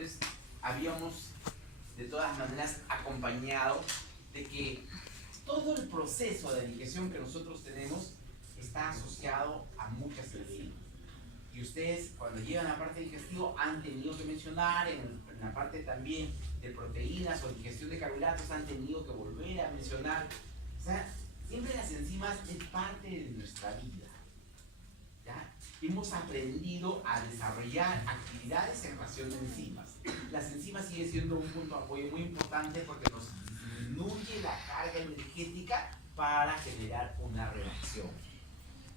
profesores habíamos de todas maneras acompañado de que todo el proceso de digestión que nosotros tenemos está asociado a muchas enzimas. Y ustedes cuando llegan a la parte digestiva han tenido que mencionar, en la parte también de proteínas o digestión de carbohidratos han tenido que volver a mencionar. O sea, siempre las enzimas es parte de nuestra vida. ¿Ya? Hemos aprendido a desarrollar actividades en relación a enzimas. Las enzimas siguen siendo un punto de apoyo muy importante porque nos disminuye la carga energética para generar una reacción.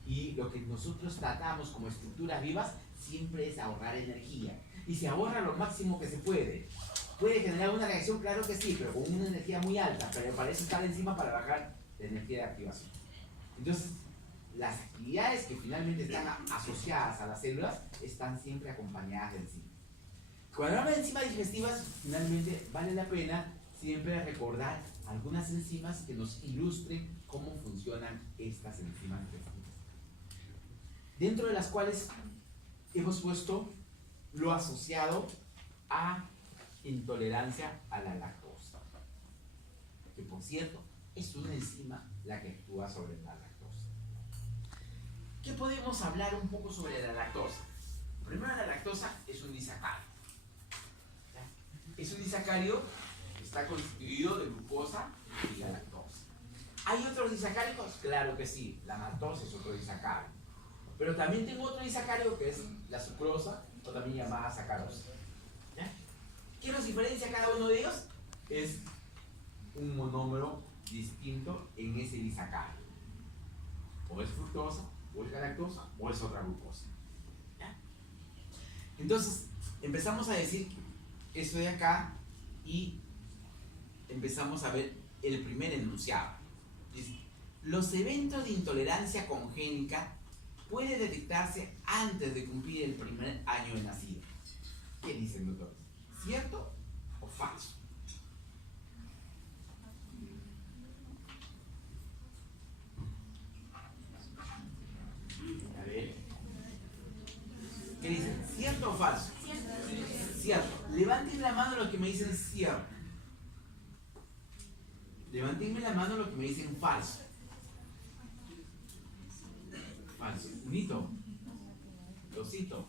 Y lo que nosotros tratamos como estructuras vivas siempre es ahorrar energía. Y se ahorra lo máximo que se puede. ¿Puede generar una reacción? Claro que sí, pero con una energía muy alta. Pero para eso está la enzima, para bajar la energía de activación. Entonces, las actividades que finalmente están asociadas a las células están siempre acompañadas de enzimas. Cuando hablamos de enzimas digestivas, finalmente vale la pena siempre recordar algunas enzimas que nos ilustren cómo funcionan estas enzimas digestivas. Dentro de las cuales hemos puesto lo asociado a intolerancia a la lactosa. Que por cierto, es una enzima la que actúa sobre la lactosa. ¿Qué podemos hablar un poco sobre la lactosa? Primero, la lactosa es un disacario. Es un disacario que está constituido de glucosa y la lactosa. ¿Hay otros disacáridos? Claro que sí, la maltosa es otro disacario. Pero también tengo otro disacario que es la sucrosa, o también llamada sacarosa. ¿Ya? ¿Qué nos diferencia cada uno de ellos? Es un monómero distinto en ese disacario. O es fructosa, o es galactosa, o es otra glucosa. ¿Ya? Entonces, empezamos a decir esto de acá y empezamos a ver el primer enunciado. Dice, los eventos de intolerancia congénita puede detectarse antes de cumplir el primer año de nacido. ¿Qué dicen, doctor? ¿Cierto o falso? A ver. ¿Qué dicen? ¿Cierto o falso? Cierto. Cierto. Levanten la mano los que me dicen cierto. Levantenme la mano los que me dicen falso. Falso. Unito. Losito.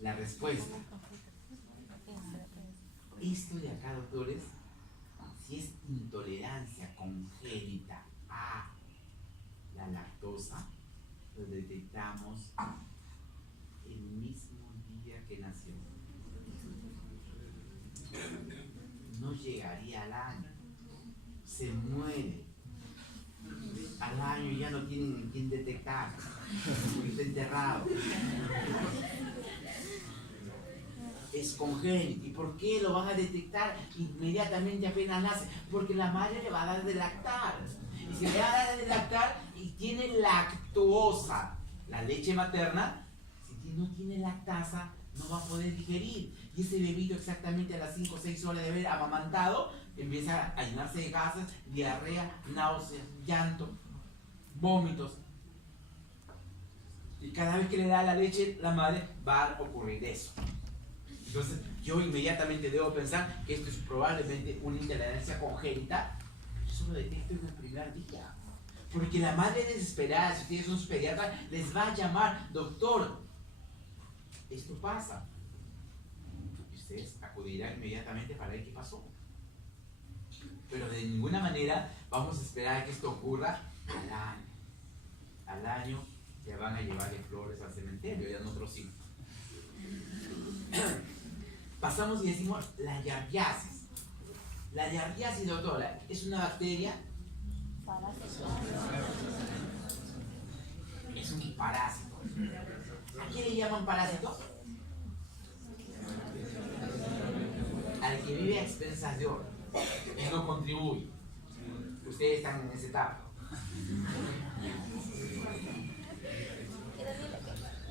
La respuesta. Esto de acá, doctores, si es intolerancia congénita a la lactosa, lo detectamos el mismo día que nació. No llegaría al año. Se muere. Al año ya no tienen en quién detectar, porque está enterrado. Es congénito. ¿Y por qué lo van a detectar inmediatamente apenas nace? Porque la madre le va a dar de lactar. Y si le va a dar de lactar y tiene lactosa, la leche materna, si no tiene lactasa, no va a poder digerir. Y ese bebito exactamente a las 5 o 6 horas de haber amamantado, empieza a llenarse de gases, diarrea, náuseas, llanto, vómitos. Y cada vez que le da la leche, la madre va a ocurrir eso. Entonces, yo inmediatamente debo pensar que esto es probablemente una intolerancia congénita. Eso lo detecto en el primer día. Porque la madre desesperada, si ustedes son sus pediatras, les va a llamar, doctor, esto pasa. Y ustedes acudirán inmediatamente para ver qué pasó. Pero de ninguna manera vamos a esperar a que esto ocurra al año. Al año ya van a llevarle flores al cementerio, ya nosotros sí. Pasamos y decimos la yardiasis. La yardiasis, doctora, es una bacteria. Es un parásito. ¿A quién le llaman parásito? Al que vive a expensas de otro. Y no contribuye. Ustedes están en esa etapa.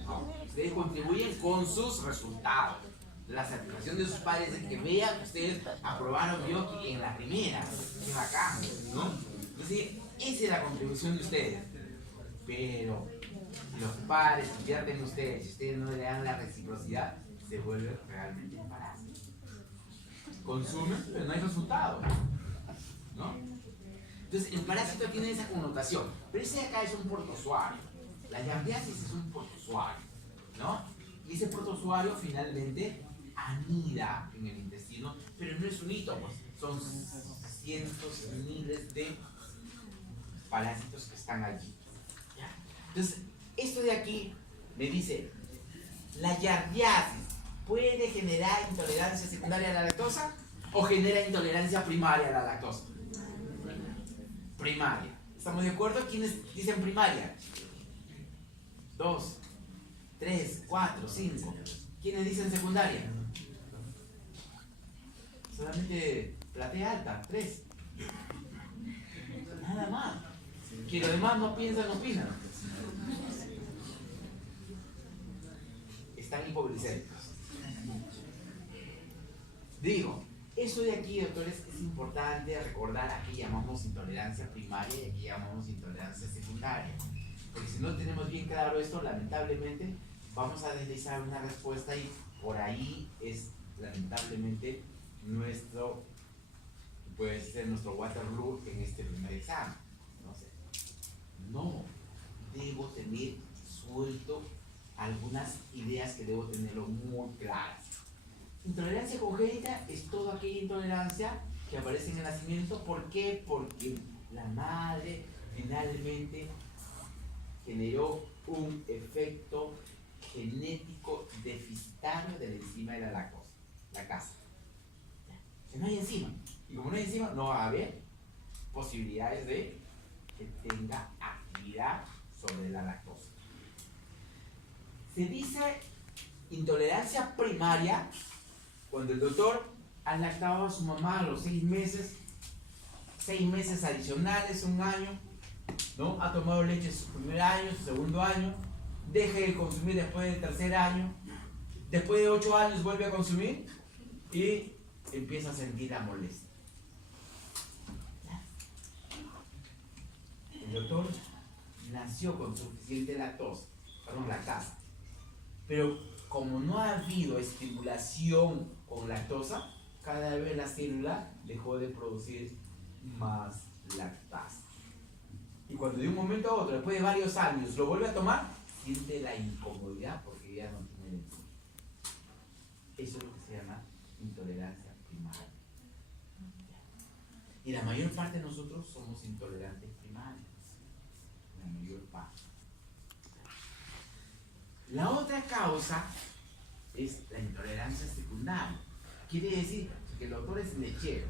No, ustedes contribuyen con sus resultados. La satisfacción de sus padres de que vean que ustedes aprobaron Bioki en la primera. Qué bacán, ¿no? Entonces, esa es la contribución de ustedes. Pero si los padres invierten en ustedes, si ustedes no le dan la reciprocidad, se vuelve realmente un parásito. Consume, pero no hay resultado, ¿no? Entonces, el parásito tiene esa connotación, pero ese de acá es un protozoario. La yardiasis es un protozoario, ¿no? Y ese protozoario finalmente anida en el intestino, pero no es un hito, pues son cientos, miles de parásitos que están allí. ¿Ya? Entonces, esto de aquí me dice, ¿la yardiasis puede generar intolerancia secundaria a la lactosa o genera intolerancia primaria a la lactosa? Primaria. ¿Estamos de acuerdo? ¿Quiénes dicen primaria? 2, 3, 4, 5. ¿Quiénes dicen secundaria? Solamente platea alta, 3. Nada más. Que los demás no piensan, no opinan. Están hipoglicémicos. Digo, eso de aquí, doctores, es importante recordar. Aquí llamamos intolerancia primaria y aquí llamamos intolerancia secundaria. Porque si no tenemos bien claro esto, lamentablemente vamos a deslizar una respuesta y por ahí es lamentablemente nuestro, puede ser nuestro Waterloo en este primer examen. No sé. No, debo tener suelto algunas ideas que debo tenerlo muy claras. Intolerancia congénita es toda aquella intolerancia que aparece en el nacimiento. ¿Por qué? Porque la madre finalmente generó un efecto genético deficitario de la enzima de la lactasa. Si no hay enzima, y como no hay enzima, no va a haber posibilidades de que tenga actividad sobre la lactosa. Se dice intolerancia primaria cuando el doctor ha lactado a su mamá a los 6 meses adicionales, 1 año, ¿no? Ha tomado leche su primer año, su segundo año, deja de consumir después del tercer año, después de 8 años vuelve a consumir y empieza a sentir la molestia. El doctor nació con suficiente lactasa, pero como no ha habido estimulación con lactosa, cada vez la célula dejó de producir más lactasa. Y cuando de un momento a otro, después de varios años, lo vuelve a tomar, siente la incomodidad porque ya no tiene enzima. Eso es lo que se llama intolerancia primaria. Y la mayor parte de nosotros somos intolerantes primarios. La mayor parte. La otra causa es la intolerancia secundaria. Quiere decir que el doctor es lechero.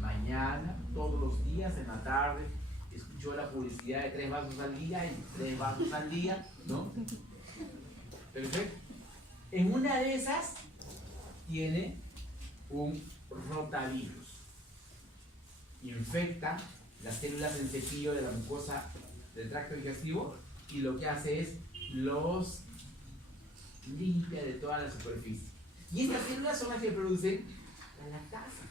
Mañana, todos los días, en la tarde, escuchó la publicidad de 3 vasos al día y 3 vasos al día, ¿no? Perfecto. En una de esas tiene un rotavirus. Infecta las células en cepillo de la mucosa del tracto digestivo y lo que hace es los limpia de toda la superficie. Y estas células son las que producen la lactasa.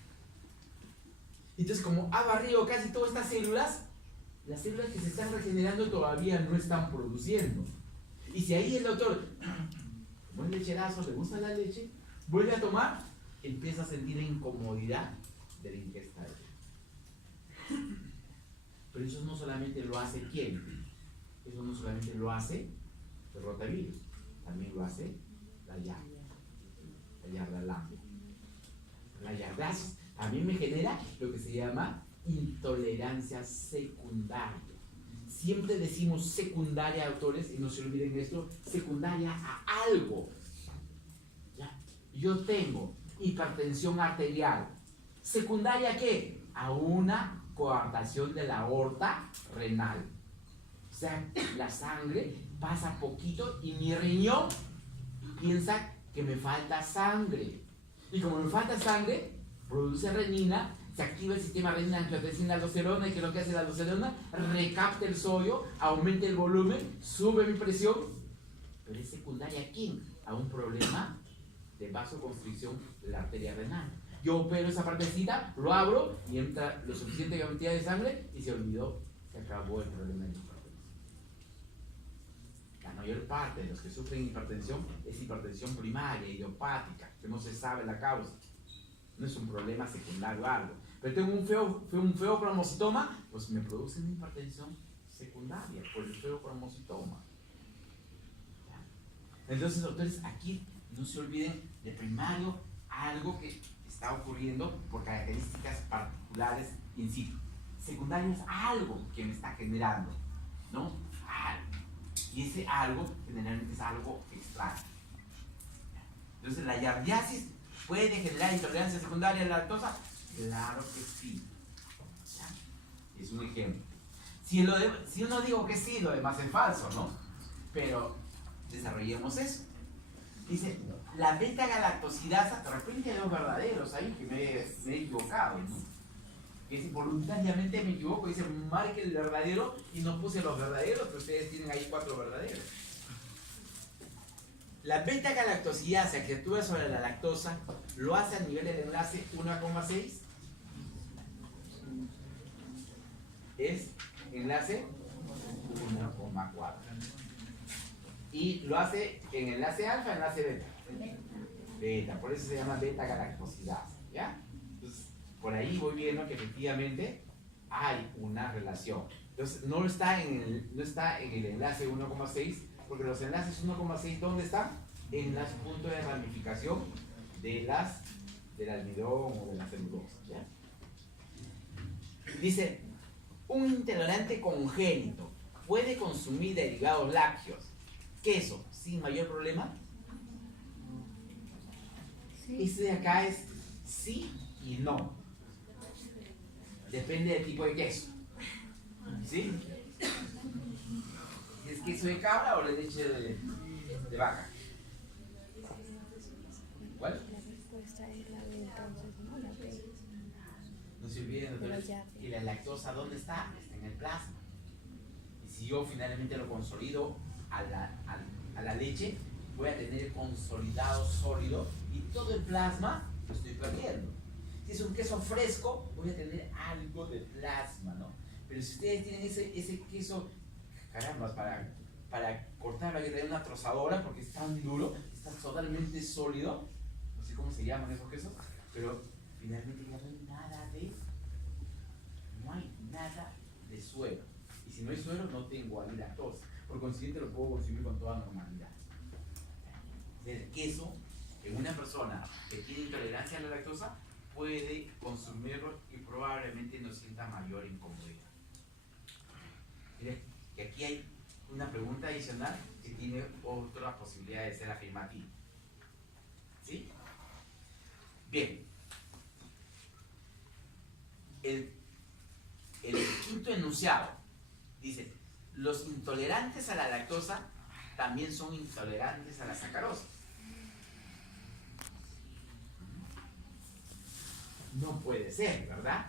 Entonces, como ha barrido casi todas estas células, las células que se están regenerando todavía no están produciendo. Y si ahí el doctor, como es lecherazo, le gusta la leche, vuelve a tomar, empieza a sentir la incomodidad de la ingesta de leche. Pero eso no solamente lo hace ¿quién? Eso no solamente lo hace el rotavirus, también lo hace la yarda. La yardiasis también me genera lo que se llama intolerancia secundaria. Siempre decimos secundaria, autores, y no se olviden esto, secundaria a algo. ¿Ya? Yo tengo hipertensión arterial. ¿Secundaria a qué? A una coartación de la aorta renal. O sea, la sangre pasa poquito y mi riñón piensa que me falta sangre. Y como me falta sangre, produce renina, se activa el sistema renina-angiotensina-aldosterona y que lo que hace la aldosterona, recapta el sodio, aumenta el volumen, sube mi presión, pero es secundaria ¿a quién? A un problema de vasoconstricción de la arteria renal. Yo opero esa partecita, lo abro y entra lo suficiente cantidad de sangre y se olvidó, se acabó el problema de la hipertensión. La mayor parte de los que sufren hipertensión es hipertensión primaria, idiopática, que no se sabe la causa. No es un problema secundario o algo. Pero tengo un feocromocitoma, pues me produce una hipertensión secundaria por el feocromocitoma. Entonces, doctores, aquí no se olviden de primario algo que está ocurriendo por características particulares in situ. Secundario es algo que me está generando, ¿no? Algo. Y ese algo generalmente es algo extraño. Entonces, ¿la yardiasis puede generar intolerancia secundaria a la lactosa? Claro que sí. Es un ejemplo. Si yo no digo que sí, lo demás es falso, ¿no? Pero desarrollemos eso. Dice, la beta-galactosidasa, de repente hay dos verdaderos ahí que me he equivocado, ¿no? Que si voluntariamente me equivoco, dice, marque el verdadero y no puse los verdaderos, pero ustedes tienen ahí 4 verdaderos. La beta-galactosidasa que actúa sobre la lactosa lo hace a nivel del enlace 1,6. Es enlace 1,4. Y lo hace en enlace alfa, enlace beta. Beta, por eso se llama beta-galactosidasa, ¿ya? Entonces, por ahí voy viendo que efectivamente hay una relación. Entonces, no está en el enlace 1,6, porque los enlaces 1,6, ¿dónde están? En los puntos de ramificación del almidón o de la celulosa, ¿ya? Dice, un intolerante congénito puede consumir derivados lácteos, queso, sin mayor problema. Sí. Este de acá es sí y no. Depende del tipo de queso. ¿Sí? ¿Es queso de cabra o de leche de vaca? ¿Cuál? La respuesta es la B, entonces, ¿no? La B. No se olviden, doctores, que la lactosa, ¿dónde está? Está en el plasma. Y si yo finalmente lo consolido a la leche, voy a tener consolidado sólido y todo el plasma lo estoy perdiendo. Si es un queso fresco, voy a tener algo de plasma, ¿no? Pero si ustedes tienen ese queso, caramba, para cortarlo hay que tener una trozadora porque es tan duro, está totalmente sólido. No sé cómo se llaman esos quesos, pero finalmente ya no hay nada de suero. Y si no hay suero, no tengo ahí lactosa. Por consiguiente, lo puedo consumir con toda normalidad. El queso, en una persona que tiene intolerancia a la lactosa, puede consumirlo y probablemente no sienta mayor incomodidad. Miren, que aquí hay una pregunta adicional que tiene otra posibilidad de ser afirmativa. ¿Sí? Bien. El quinto enunciado dice, los intolerantes a la lactosa también son intolerantes a la sacarosa. No puede ser, ¿verdad?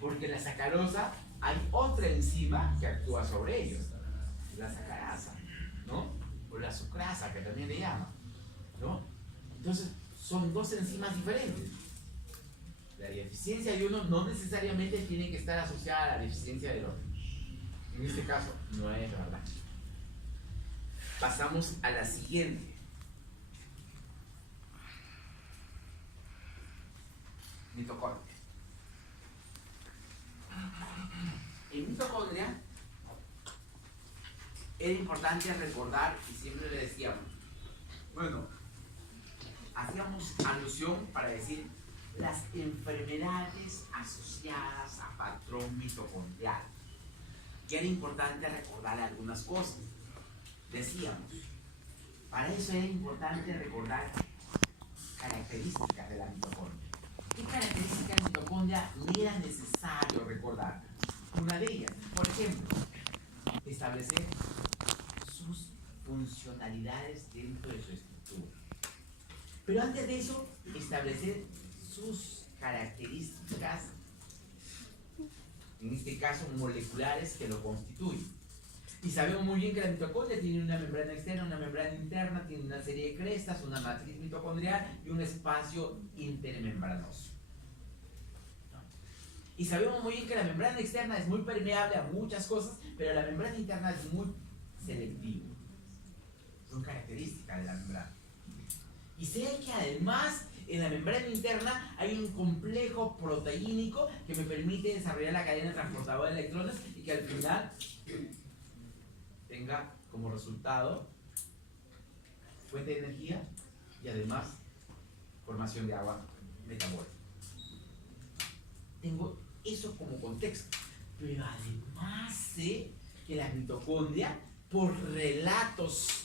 Porque la sacarosa hay otra enzima que actúa sobre ellos, la sacarasa, ¿no? O la sucrasa, que también le llaman, ¿no? Entonces, son dos enzimas diferentes. La deficiencia de uno no necesariamente tiene que estar asociada a la deficiencia del otro. En este caso, no es verdad. Pasamos a la siguiente. Mitocondria. En mitocondria era importante recordar, y siempre le decíamos, bueno, hacíamos alusión para decir las enfermedades asociadas a patrón mitocondrial, que era importante recordar algunas cosas. Decíamos, para eso era importante recordar características de la mitocondria. ¿Qué características de la mitocondria era necesario recordar? Una de ellas, por ejemplo, establecer sus funcionalidades dentro de su estructura. Pero antes de eso, establecer sus características, en este caso moleculares, que lo constituyen. Y sabemos muy bien que la mitocondria tiene una membrana externa, una membrana interna, tiene una serie de crestas, una matriz mitocondrial y un espacio intermembranoso. Y sabemos muy bien que la membrana externa es muy permeable a muchas cosas, pero la membrana interna es muy selectiva. Son características de la membrana. Y sé que además en la membrana interna hay un complejo proteínico que me permite desarrollar la cadena transportadora de electrones y que al final tenga como resultado fuente de energía y además formación de agua metabólica. Tengo eso como contexto, pero además sé que la mitocondria, por relatos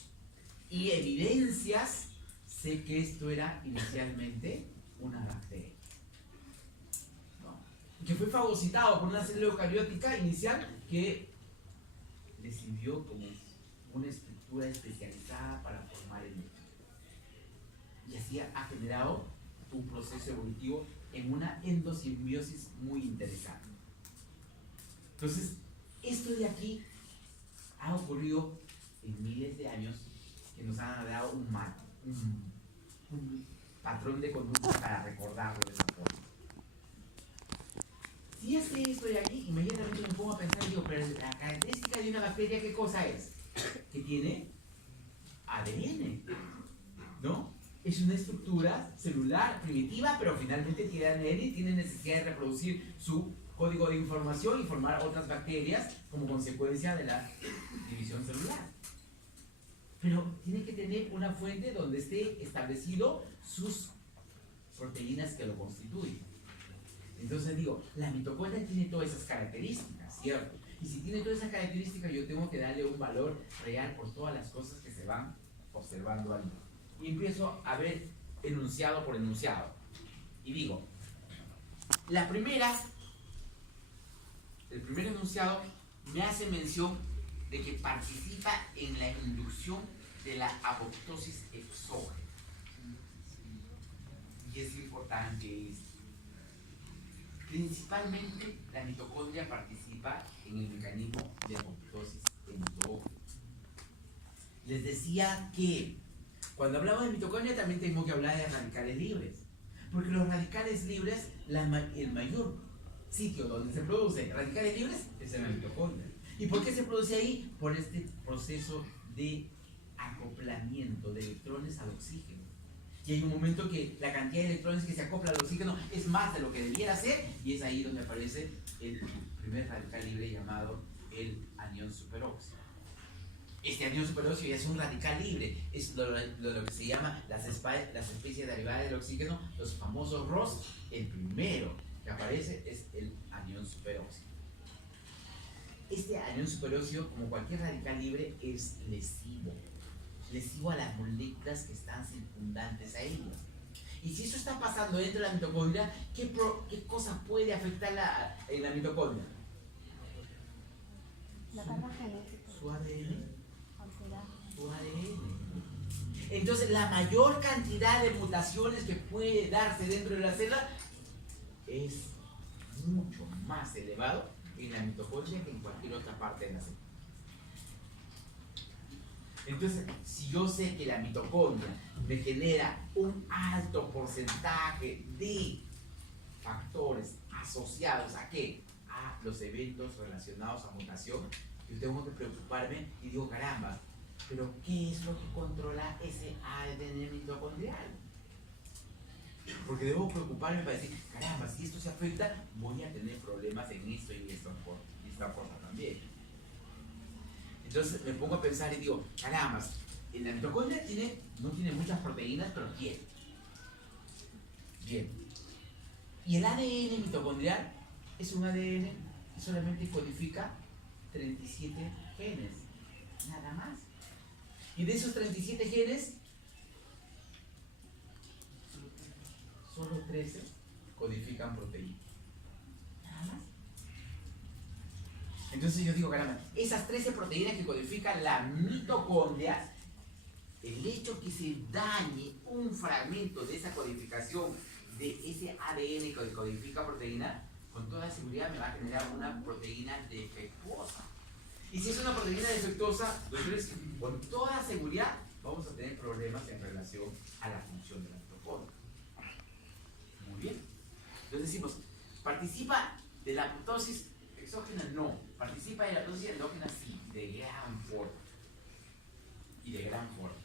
y evidencias, sé que esto era inicialmente una bacteria, ¿no? Que fue fagocitado por una célula eucariótica inicial que le sirvió como una estructura especializada para formar el núcleo. Y así ha generado un proceso evolutivo en una endosimbiosis muy interesante. Entonces, esto de aquí ha ocurrido en miles de años que nos han dado un patrón de conducta para recordarlo de esa forma. Si es que esto de aquí, inmediatamente me pongo a pensar, digo, pero la característica de una bacteria, ¿qué cosa es? Que tiene ADN, ¿no? Es una estructura celular primitiva, pero finalmente tiene ADN y tiene necesidad de reproducir su código de información y formar otras bacterias como consecuencia de la división celular. Pero tiene que tener una fuente donde esté establecido sus proteínas que lo constituyen. Entonces digo, la mitocondria tiene todas esas características, ¿cierto? Y si tiene todas esas características, yo tengo que darle un valor real por todas las cosas que se van observando ahí. Y empiezo a ver enunciado por enunciado. Y digo, el primer enunciado me hace mención de que participa en la inducción de la apoptosis exógena. Y es importante esto. Principalmente la mitocondria participa en el mecanismo de apoptosis endógena. Les decía que cuando hablamos de mitocondria también tenemos que hablar de radicales libres, porque los radicales libres, el mayor sitio donde se producen radicales libres es en la mitocondria. ¿Y por qué se produce ahí? Por este proceso de acoplamiento de electrones al oxígeno. Y hay un momento que la cantidad de electrones que se acopla al oxígeno es más de lo que debiera ser, y es ahí donde aparece el primer radical libre llamado el anión superóxido. Este anión superóxido es un radical libre, es lo que se llama las especies derivadas del oxígeno, los famosos ROS. El primero que aparece es el anión superóxido. Este anión superóxido, como cualquier radical libre, es lesivo a las moléculas que están circundantes a ellos. Y si eso está pasando dentro de la mitocondria, ¿qué cosa puede afectar en la mitocondria? La carga genética. Su ADN. Su ADN. Entonces, la mayor cantidad de mutaciones que puede darse dentro de la célula es mucho más elevado en la mitocondria que en cualquier otra parte de la célula. Entonces, si yo sé que la mitocondria me genera un alto porcentaje de factores asociados ¿a qué? A los eventos relacionados a mutación, yo tengo que preocuparme y digo, caramba, pero ¿qué es lo que controla ese ADN mitocondrial? Porque debo preocuparme para decir, caramba, si esto se afecta, voy a tener problemas en esto y esta forma también. Entonces me pongo a pensar y digo, caramba, en la mitocondria no tiene muchas proteínas, pero tiene. Bien. Y el ADN mitocondrial es un ADN que solamente codifica 37 genes, nada más. Y de esos 37 genes, solo 13 codifican proteínas. Nada más. Entonces yo digo, caramba, esas 13 proteínas que codifican la mitocondria, el hecho que se dañe un fragmento de esa codificación, de ese ADN que codifica proteína, con toda seguridad me va a generar una proteína defectuosa. Y si es una proteína defectuosa, entonces con toda seguridad vamos a tener problemas en relación a la función de la mitocondria. Muy bien. Entonces decimos, ¿participa de la apoptosis exógena? No. ¿Participa de la apoptosis endógena? Sí. De gran forma. Y de gran forma.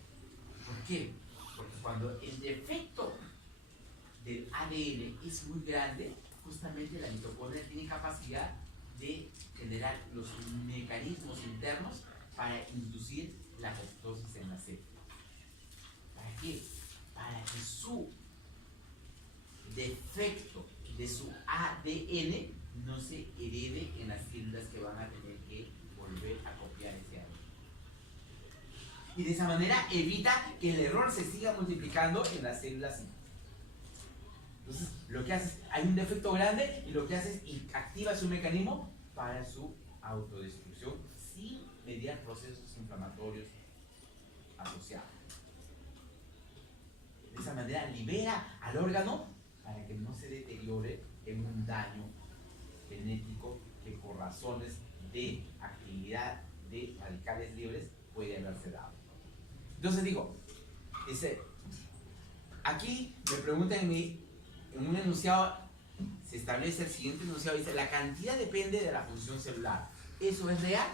qué? Porque cuando el defecto del ADN es muy grande, justamente la mitocondria tiene capacidad de generar los mecanismos internos para inducir la apoptosis en la célula. ¿Para qué? Para que su defecto de su ADN no se herede en las células que van a tener que volver a copiar ese ADN. Y de esa manera evita que el error se siga multiplicando en las células. Entonces, lo que hace es, hay un defecto grande y lo que hace es activa su mecanismo para su autodestrucción sin mediar procesos inflamatorios asociados. De esa manera libera al órgano para que no se deteriore en un daño genético que por razones de actividad de radicales libres puede haberse dado. Entonces digo, dice, aquí me preguntan en un enunciado, se establece el siguiente enunciado, dice, la cantidad depende de la función celular. ¿Eso es real?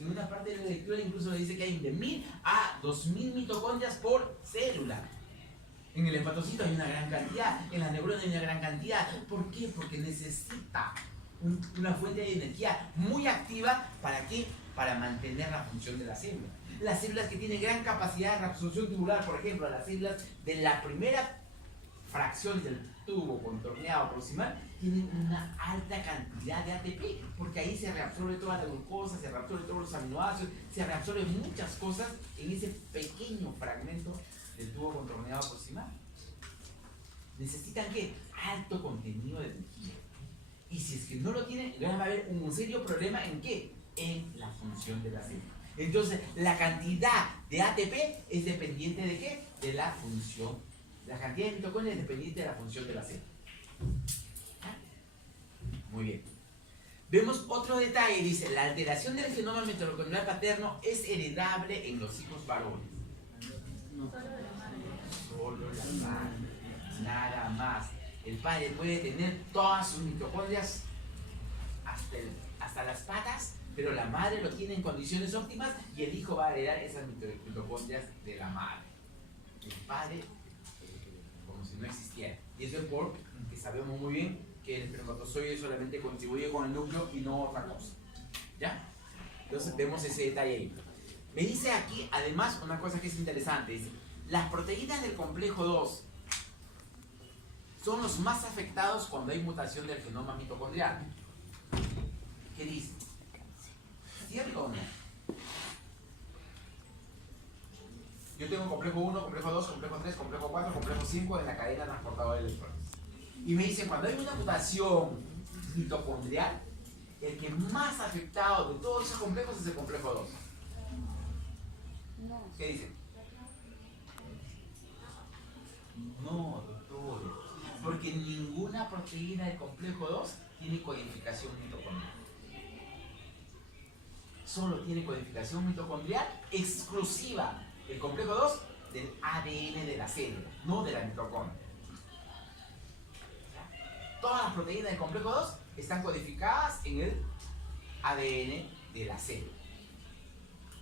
En una parte de la lectura incluso le dice que hay de 1000 a 2000 mitocondrias por célula. En el hepatocito hay una gran cantidad, en la neurona hay una gran cantidad. ¿Por qué? Porque necesita una fuente de energía muy activa. ¿Para qué? Para mantener la función de la célula. Las células que tienen gran capacidad de reabsorción tubular, por ejemplo, las células de la primera fracción del tubo contorneado proximal, tienen una alta cantidad de ATP, porque ahí se reabsorbe toda la glucosa, se reabsorbe todos los aminoácidos, se reabsorben muchas cosas en ese pequeño fragmento del tubo contorneado proximal. Necesitan ¿qué? Alto contenido de energía. Y si es que no lo tienen, va a haber un serio problema en ¿qué? En la función de la célula. Entonces, la cantidad de ATP es dependiente de ¿qué? De la función. La cantidad de mitocondrias es dependiente de la función de la célula. Muy bien. Vemos otro detalle, dice, la alteración del genoma mitocondrial paterno es heredable en los hijos varones. No. Solo la madre, nada más. El padre puede tener todas sus mitocondrias hasta las patas, pero la madre lo tiene en condiciones óptimas y el hijo va a heredar esas mitocondrias de la madre. El padre, como si no existiera. Y eso es porque sabemos muy bien que el espermatozoide solamente contribuye con el núcleo y no otra cosa. ¿Ya? Entonces vemos ese detalle ahí. Me dice aquí, además, una cosa que es interesante. Dice, las proteínas del complejo 2 son los más afectados cuando hay mutación del genoma mitocondrial. ¿Qué dice? ¿Cierto o no? Yo tengo complejo 1, complejo 2, complejo 3, complejo 4, complejo 5 en la cadena transportadora de electrones. Y me dice, cuando hay una mutación mitocondrial, el que más afectado de todos esos complejos es el complejo 2. ¿Qué dice? No, doctor. Porque ninguna proteína del complejo 2 tiene codificación mitocondrial. Solo tiene codificación mitocondrial exclusiva el complejo 2 del ADN de la célula, no de la mitocondria. Todas las proteínas del complejo 2 están codificadas en el ADN de la célula.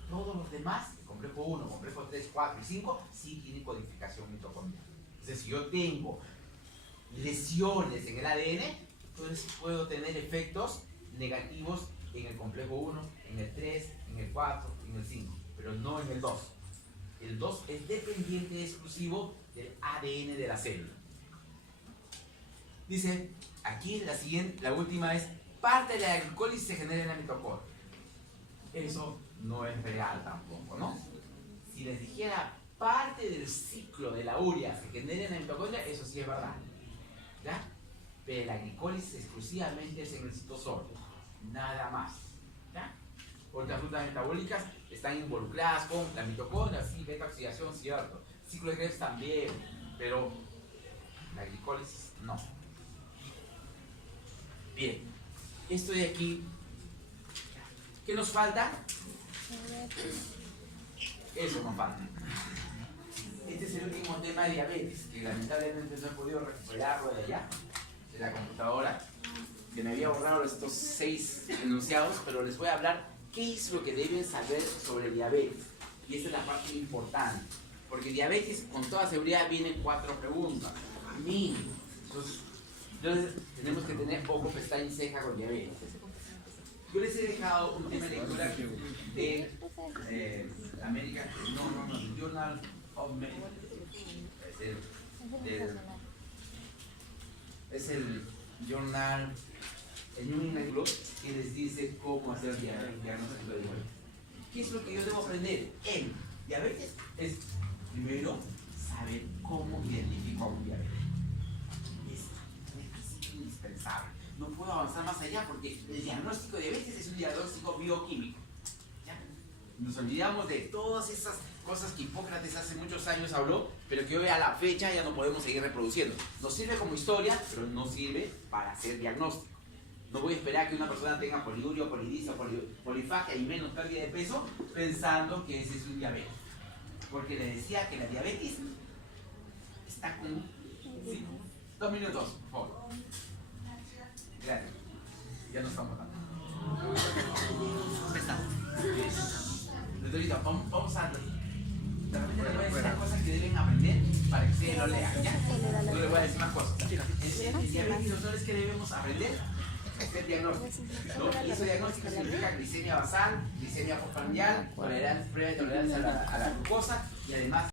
Todos los demás, el complejo 1, complejo 3, 4 y 5, sí tienen codificación mitocondrial. Entonces, si yo tengo lesiones en el ADN, entonces puedo tener efectos negativos en el complejo 1, en el 3, en el 4, en el 5, pero no en el 2. El 2 es dependiente exclusivo del ADN de la célula. Dice, aquí la última es, parte de la glicólisis se genera en la mitocondria. Eso no es real tampoco, ¿no? Si les dijera, parte del ciclo de la urea se genera en la mitocondria, eso sí es verdad. ¿Ya? Pero la glicólisis exclusivamente es en el citosol, nada más. ¿Ya? Otras rutas metabólicas están involucradas con la mitocondria, sí, beta oxidación, cierto. Ciclo de Krebs también, pero la glicólisis no. Bien, esto de aquí, ¿qué nos falta? Eso nos falta. Este es el último tema de diabetes, que lamentablemente no he podido recuperarlo de allá, de la computadora, que me había borrado estos 6 enunciados, pero les voy a hablar qué es lo que deben saber sobre diabetes. Y esa es la parte importante. Porque diabetes, con toda seguridad, vienen 4 preguntas. Mínimo. Entonces, tenemos que tener ojo, pestaña y ceja con diabetes. Yo les he dejado una lectura de American, Journal of Medicine. Es el Journal, el New England Globe, que les dice cómo hacer diagnóstico de diabetes. ¿Qué es lo que yo debo aprender? En diabetes es, primero, saber cómo identifico a un diabetes. Es indispensable. No puedo avanzar más allá porque el diagnóstico de diabetes es un diagnóstico bioquímico. ¿Ya? Nos olvidamos de todas esas cosas que Hipócrates hace muchos años habló, pero que hoy a la fecha ya no podemos seguir reproduciendo. Nos sirve como historia, pero no sirve para hacer diagnóstico. No voy a esperar que una persona tenga poliuria, polidistia, polifagia y menos pérdida de peso pensando que ese es un diabetes. Porque le decía que la diabetes está con... ¿Sí? 2 minutos, por favor. Gracias. Ya no estamos hablando. Doctorita, vamos a... De repente les voy a decir las cosas que deben aprender para que ustedes lo lean, ¿ya? Yo les voy a decir más cosas. El diabetes no es que debemos aprender hacer diagnóstico, ¿no? Y ese diagnóstico significa glicemia basal, glicemia postprandial, prueba de tolerancia a la glucosa y además